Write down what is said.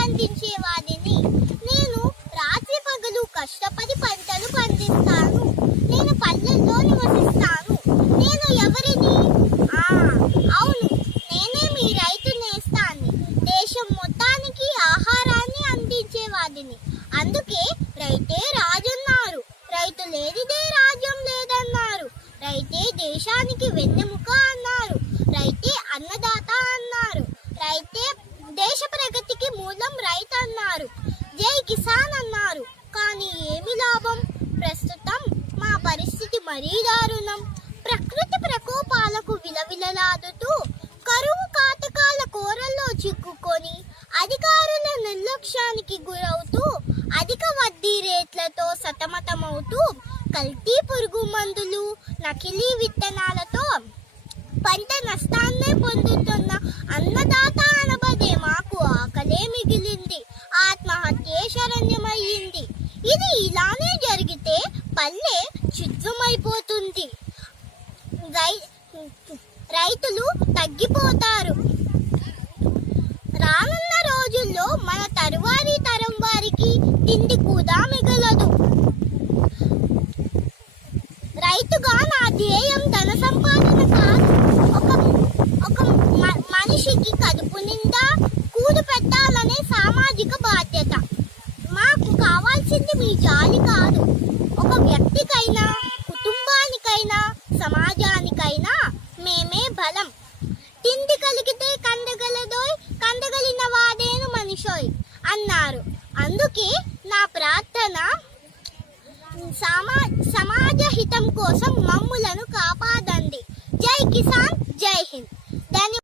పండించేవాడిని. నేను రాత్రి పగలు కష్టపడి పంటలు పండిస్తాను. నేను పల్లెల్లో నివసిస్తాను. నేను ఎవరిని? అవును, నేనే మీ రైతు నేస్తాన్ని. దేశం మొత్తానికి ఆహారాన్ని అందించేవాడిని. అందుకే రైతే రాజన్నారు. రైతు లేనిదే రాజ్యం లేదన్నారు. రైతే దేశానికి వెన్నెముక అన్నారు. రైతే అన్నదాత అన్నారు. రైతే దేశ ప్రగతికి మూలం రైతు అన్నారు. జై కిసాన్ అన్నారు. కానీ ఏమి లాభం? ప్రస్తుతం మా పరిస్థితి మరీ దారుణం. ప్రకృతి ప్రకోపాలకు విలవిలలాడుతూ, కరువు కాటకాల కోరల్లో చిక్కుకొని, అధికారుల నిర్లక్ష్యానికి గురవుతూ, అధిక వడ్డీ రేట్లతో సతమతమవుతూ, కల్తీ పురుగు మందులు, నకిలీ విత్తనాలతో పంట నష్టాన్నే పొందుతున్న అన్నదాత అనబడే మాకు ఆకలే మిగిలింది. ఆత్మహత్యే శరణ్యమయ్యింది. ఇది ఇలానే జరిగితే పల్లె చిత్రమైపోతుంది. రైతులు తగ్గిపోతారు. రానున్న రోజుల్లో మన తరువారి తరం వారికి తిండి కూడా మిగలదు. రైతుగా నా ధ్యేయం ధన సంపాదన కాదు. ఒక మనిషికి కడుపు నిండా కూడు పెట్టాలనే సామాజిక బాధ్యత. మాకు కావాల్సింది మీ జాలి కాదు. ఒక వ్యక్తికైనా, కుటుంబానికైనా, సమాజానికైనా మేమే బలం. తిండి కలిగితే కందగలదోయ్, కందగలిన వాడేను మనిషోయ్ అన్నారు. అందుకే నా ప్రార్థన, సమాజ హితం కోసం మమ్ములను కాపాడండి. జై కిసాన్, జై హింద్. ధన్యవాదాలు.